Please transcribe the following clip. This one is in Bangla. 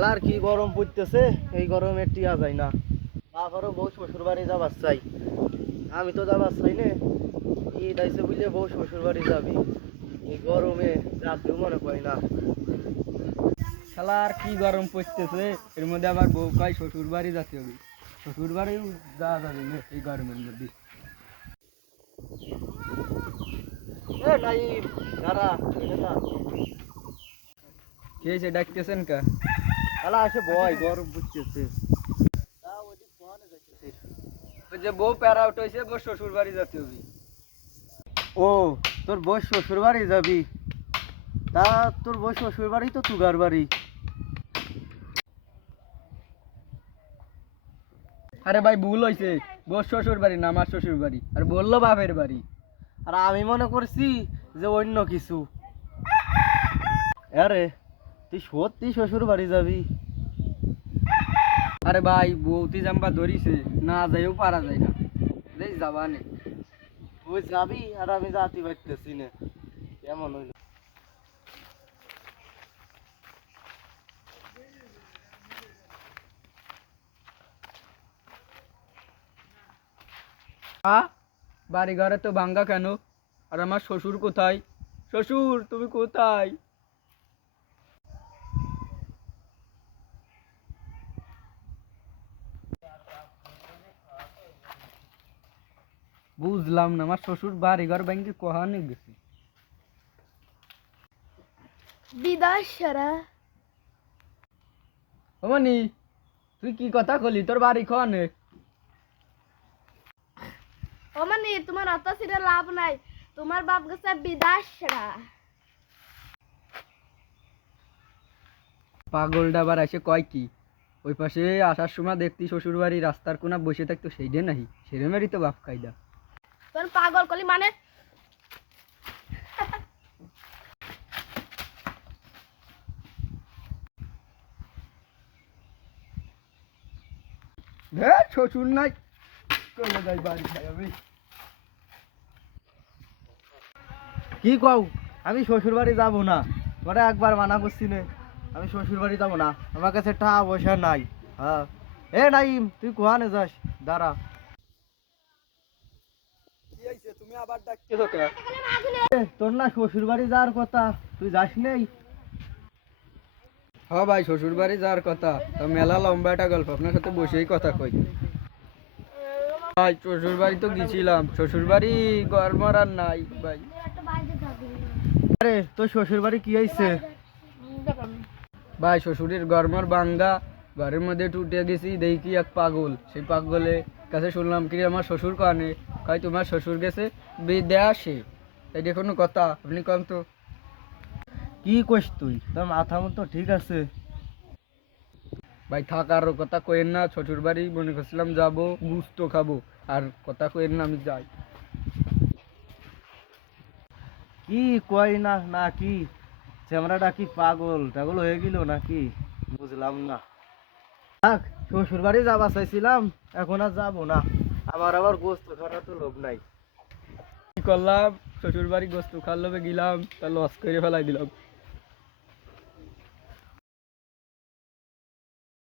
খেলার কি গরম পড়তেছে, এই গরমে টিয়া যায় না। তারপরও বউ শ্বশুর বাড়ি যাবার চাই, আমি তো যাবার চাই না। ঈদ আইসে বুঝলে বউ শ্বশুর বাড়ি যাবি, এই গরমে যাতেও মনে পাই না। খেলার কি গরম পড়তেছে, এর মধ্যে আবার বউ কয় শ্বশুর বাড়ি যাতে হবে। শ্বশুর বাড়িও যাওয়া যাবে না এই গরমের মধ্যে। এ নাই দাঁড়া, না কে সে ডাকতেছেন কা? খেলা আসে বয়, গরম পড়তেছে। ওই যে বউ প্যারা উঠাইছে, বউ শ্বশুর বাড়ি যাতে হবে। ও, তোর বউ শ্বশুর বাড়ি যাবি? তা তোর বউ শ্বশুর বাড়ি তো তুগার বাড়ি। আরে ভাই ভুল হয়েছে, বউ শ্বশুর বাড়ি না আমার শ্বশুর বাড়ি, আর বললো বাপের বাড়ি। আর আমি মনে করছি যে অন্য কিছু। আরে তুই সত্যি শ্বশুর বাড়ি যাবি? আরে ভাই বউতি জাম্বা ধরিছে, না যাইও পারা যায় না, দেখ যাবা নে। তুই যাবি আর আমি যাতে পারতেছি না, কেমন হইল? বাড়ি ঘরে তো ভাঙ্গা কেন? আর আমার শ্বশুর কোথায়? শ্বশুর তুমি কোথায়? বুঝলাম না, আমার শ্বশুর বাড়ি ঘর ভাঙ্গি কোহানে গেছে? বিদায় সারা। ওমানি, তুই কি কথা কলি? তোর বাড়ি কোহানে? ও মানে তোমার অত ছিঁড়ে লাভ নাই, তোমার বাপ গেছে বিদায় সারা। পাগলটা আবার এসে কয় কি? ওই পাশে আসার সময় দেখতি শ্বশুর বাড়ি রাস্তার কোনা বসে থাকতো, সেইটা নাহি সেরেমেরই তো বাপ খাইদা। তোর পাগল কলি মানে? শ্বশুর নাই, চলে যাই বাড়ি খাই আমি। কি কও? আমি শ্বশুর বাড়ি যাবো না, তোরা একবার মানা করছি নে। আমি শ্বশুর বাড়ি যাবো না, আমার কাছে টাকা পয়সা নাই। হ্যাঁ, এ নাইম তুই কোহানে যাস? দাঁড়া। তুমি আবার ডাকতেছো কে? তোর না শ্বশুর বাড়ি যাওয়ার কথা, তুই যাস নেই? হ্যাঁ ভাই, শ্বশুর বাড়ি যাওয়ার কথা তো মেলা লম্বা একটা গল্প, আপনার সাথে বসেই কথা কই। ভাই শ্বশুর বাড়ি তো গেছিলাম, শ্বশুর বাড়ি গরমর আর নাই ভাই। আরে তোর শ্বশুর বাড়ি কি হয়েছে? ভাই শ্বশুরের গরমর বাঙ্গা, ঘরের মধ্যে টুটে গেছি, দেখি এক পাগল, সেই পাগলে কাছে শুনলাম কি আমার শ্বশুর কানে কয় তোমার শ্বশুর গেছে বিদেশে। এই যে কোনো কথা আপনি কম তো। কি কইস তুই? তোর মাথা মতো ঠিক আছে? ভাই থাকার কথা কইেন না, শ্বশুর বাড়ি মনে করছিলাম যাবো গুস্ত খাবো, আর কথা কইেন না আমি যাই। কি কই না নাকি? চেমড়াটা কি পাগল টাগল হয়ে গেল নাকি? বুঝলাম না। থাক, শ্বশুর বাড়ি যাবা চাইছিলাম, এখন আর যাবো না। আমার আবার গোস্ত খাওয়ার তো লোভ নাই। কি করলাম, শ্বশুর বাড়ি গোস্ত খাওয়ার লোভে গেলাম, তা লস করে ফেলাই দিলাম।